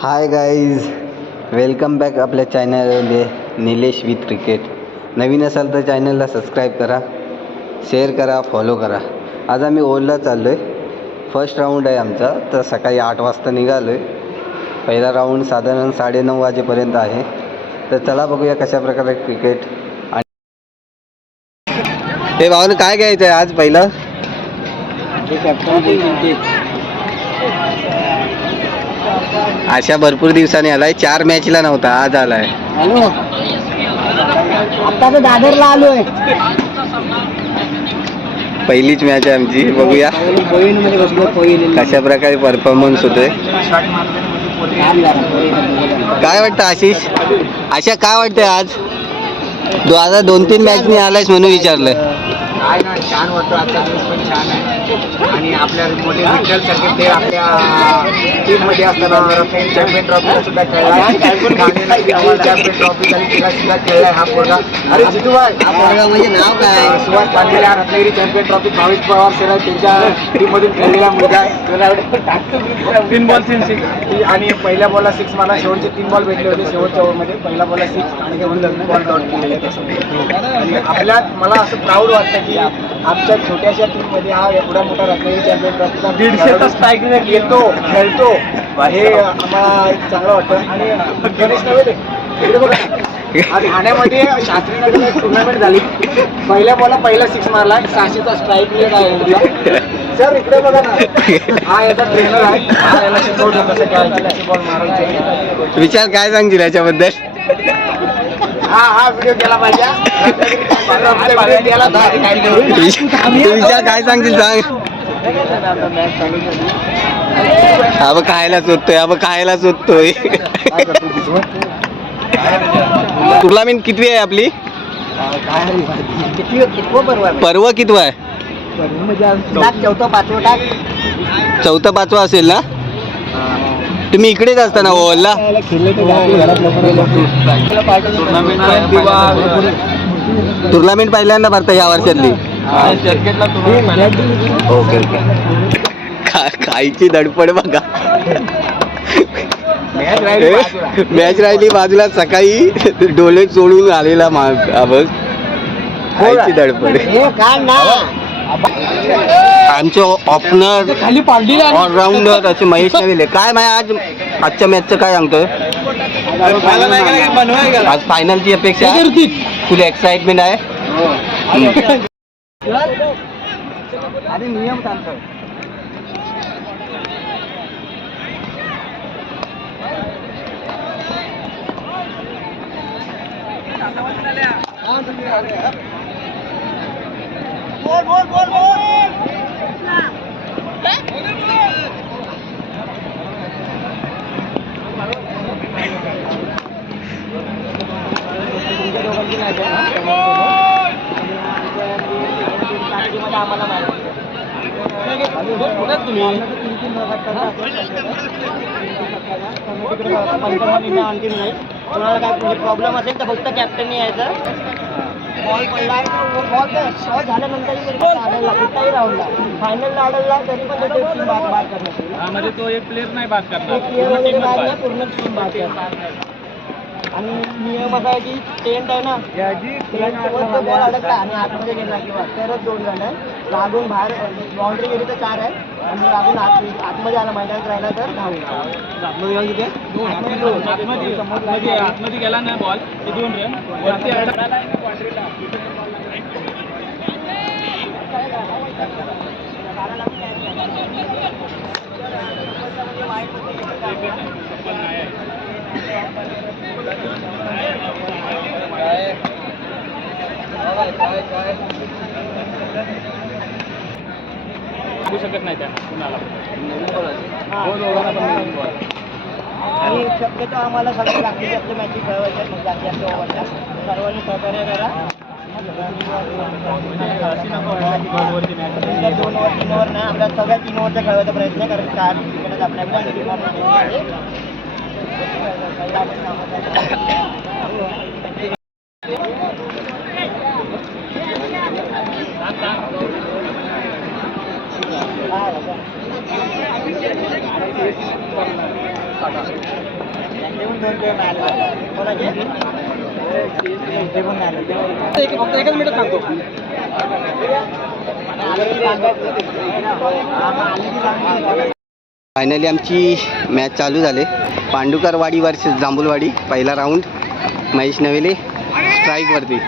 Hi guys, welcome back आपल्या चॅनलमध्ये Nilesh with cricket. नवीन असाल तर चॅनलला सबस्क्राईब करा, शेअर करा, फॉलो करा. आज आम्ही ओरला चाललो आहे. फर्स्ट राऊंड आहे आमचा. तर सकाळी 8 वाजता निघालो आहे. पहिला राऊंड साधारण 9:30 वाजेपर्यंत आहे. तर चला बघूया कशा प्रकारे क्रिकेट. आणि ते भावनं काय घ्यायचं आहे आज पहिलं? अशा भरपूर दिवसांनी आलाय. 4 मॅचला नव्हता, आज आलाय. आता तर दादरला आलोय. पहिलीच मॅच आहे आमची. बघूया कशा प्रकारे परफॉर्मन्स होतोय. काय वाटतं आशिष? आशा काय वाटतंय आज? आता 2-3 मॅचनी आलायस म्हणून विचारलं. काय ना, छान वाटतो. आजचा दिवस पण छान आहे. आणि आपल्या मोठे विठ्ठल सारखे प्लेअर आपल्या टीममध्ये असताना रफेल चॅम्पियन ट्रॉफीला सुद्धा खेळला. चॅम्पियन ट्रॉफी झाली, तिला सुद्धा खेळलाय हा पोरगा. अरे जितूभाई, हा पोरगा म्हणजे नाव काय? सुहास पाटील हा Ratnagiri champion trophy 22 Pawar sir त्यांच्या टीममधून खेळलेला मुलगा आहे. 3 बॉल 3 6 आणि पहिल्या बॉलला 6 मला शेवटचे 3 बॉल भेटले होते. शेवटच्या ओव्हरमध्ये पहिला बॉलला 6 आणि 2 बॉल आउट केलेले आहेत. आपल्यात मला असं प्राऊड वाटतं की आमच्या छोट्याशा टीममध्ये हा एवढा मोठा रत्नागिरी चॅम्पियन ट्रॉफीचा 150 स्ट्राईक रेट येतो, खेळतो, हे आम्हाला एक चांगलं वाटतं. आणि गणेश नव्हे इकडे बघा, आज ठाण्यामध्ये शास्त्रीनगरला एक टुर्नामेंट झाली. पहिल्या बॉलला पहिला 6 मारला, 600चा स्ट्राईक रेट आहे. सर इकडे बघा ना, हा याचा ट्रेनर आहे. हा याला शिकवतो कसं खेळायचं, कसे बॉल मारायचे. विचार काय सांगशील याच्याबद्दल? हा व्हिडिओ केला पाहिजे. विचार काय सांगशील सांग. अब खायला शोधतोय, अब खायला शोधतोय. टुर्नामेंट कितवी आहे आपली? पर्व कितवा आहे? चौथा 5वा असेल ना? तुम्ही इकडेच असता ना ओव्हरला? टुर्नामेंट पहिल्यांदा भरता या वर्षातली? ओके. खायची धडपड बघा. मॅच राहिली बाजूला. सकाळी डोळे सोडून आलेला बघ, खायची धडपड. आमचे ओपनर ऑलराऊंडर असे महेश नविले. काय आज आजच्या मॅचचं काय सांगतोय? आज फायनलची अपेक्षा, फुल एक्साइटमेंट आहे. नियम सांगतो. आम्हाला माहिती अंतिम नाही. कोणाला काय प्रॉब्लेम असेल तर फक्त कॅप्टनने यायचं. बॉल पडला, बॉल शॉट झाल्यानंतर कुठलाही राऊंडला फायनलला अडवला तरी पण टीम बाद करण्यात. म्हणजे तो एक प्लेअर नाही बाद करणार, एक प्लेअर वगैरे बाद नाही, पूर्ण टीम बाद करणार. आणि नियम असा आहे की टेंट आहे ना, टेंटवर बॉल अडकला आणि आतमध्ये गेला किंवा तरच 2 रन आहे. लागून बाहेर बाउंड्री गेली तर 4 आहे. आणि लागून आतमध्ये आला, मैदानात राहिला तर 10. आतमध्ये गेला ना बॉल, 2 रन वरती अडकला. शकत नाही त्या कुणाला. आणि शक्यतो आम्हाला सगळे जास्तीत जास्त मॅची खेळवायच्या आहेत. मग जास्तीत जास्त ओव्हरच्या सर्वांनी सहकार्य करा. 2 ओव्हर 3 ओव्हर नाही, आपल्या सगळ्या 3 ओव्हरच्या खेळवायचा प्रयत्न आहे. कारण 4 क्रिकेटच आपल्याकडे. एकच मिनिट सांगतो. फायनली आमची मॅच चालू झाली. पांडुकरवाडी वर्सेस जांभूलवाडी. पहिला राऊंड. महेश नवेले स्ट्राईकवरती.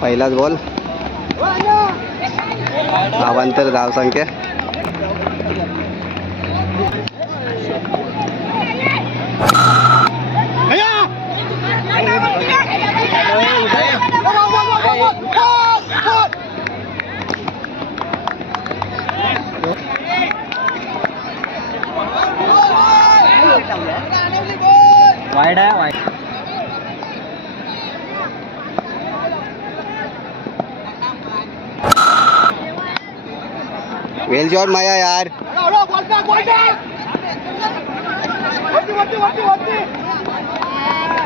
पहिलाच बॉल. धावांतर धावसंख्या. वाईड आहे वाईड. वेल शॉट माया यार.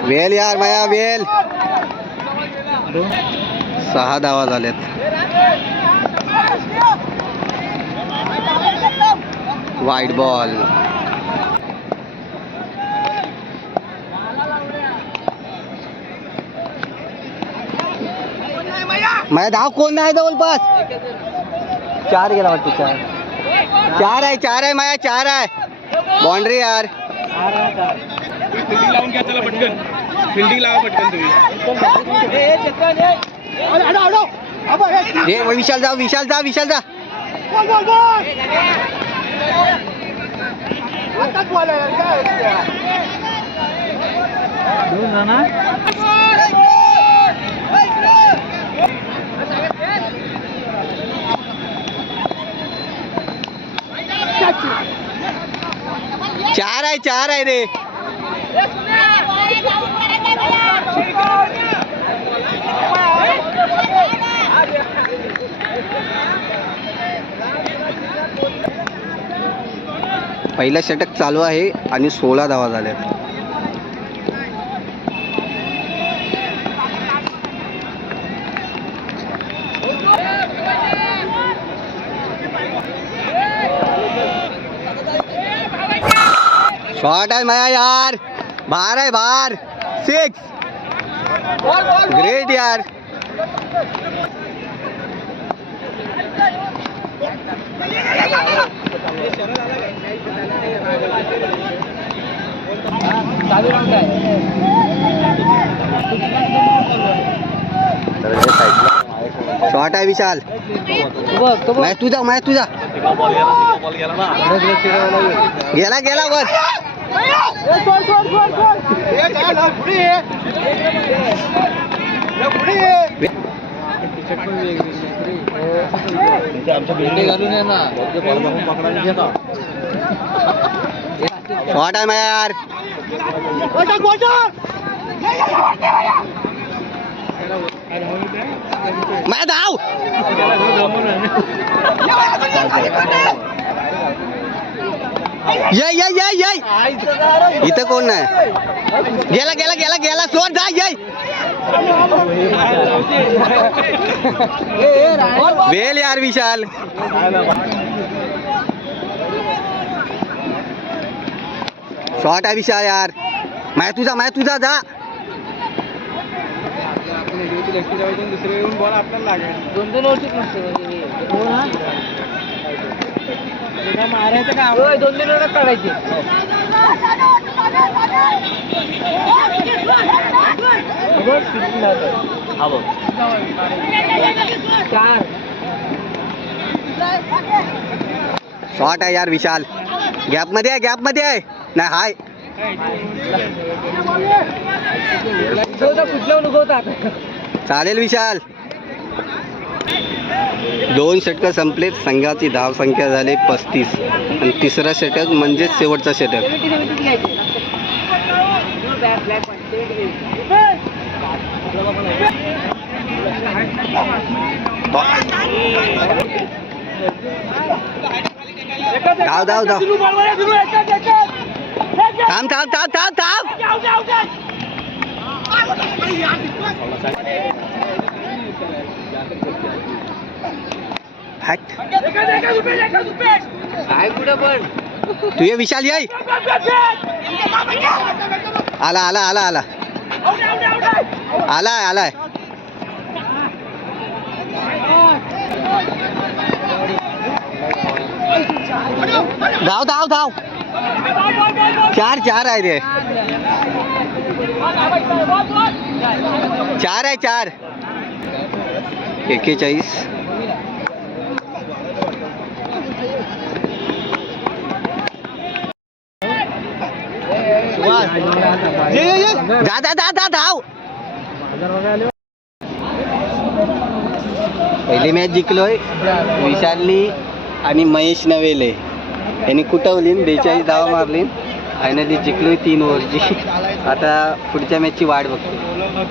वेल यार माया वेल. 6 धावा झाल्यात. Wide ball. माया धाव कोण नाही जवळपास. 4 गेला वाटतं. 4 आहे. 4 आहे माया. 4 आहे. बाउंड्री यार. फिल्डिंग लावून घ्या त्याला पटकन. फिल्डिंग लावा पटकन तुम्ही. रे विशाल जा. विशाल जा. विशाल जा. चार आहे रे. पहिला षटक चालू आहे आणि 16 धावा झाल्यात. शॉट आहे माया यार. बाहर आहे. बाहर. 6. ग्रेट यार. शॉट आहे विशाल. मॅच तुझा. मॅच तुझा. गेला गेला बस. शॉट आहे माया यार. माया धाव. ये ये ये ये. इथं कोण नाही. गेला गेला गेला गेला. सोड जा. ये वेल यार विशाल. शॉट आहे विशाल यार. माया तुझा. माया तुझा जा. दुसरे येऊन बॉल आपल्याला लागेल. 2-2 ओव्हरचीच मारायचं का. 2-2 ओव्हर काढायचे. शॉट आहे यार विशाल. गॅप मध्ये आहे. गॅप मध्ये आहे. नाही हाय. चालेल विशाल. 2 षटकं संपलेत. संघाची धावसंख्या झाली 35 आणि तिसरा षटक म्हणजे शेवटचा षटक. धाव धाव धाव. थांब थांब थांब थांब थांब. हॅट काय कुठं पण तू ये विशाल याय आला आला आला आला आलाय आलाय धाव धाव धाव 4 आहे रे 4 आहे 4 41 जा जा जा जा धाव पहिली मॅच जिंकलोय विशालनी आणि महेश नवेले यांनी कुटवली 42 धावा मारली फायनली जिंकलोय 3 ओव्हरची आता पुढच्या मॅचची वाट बघतो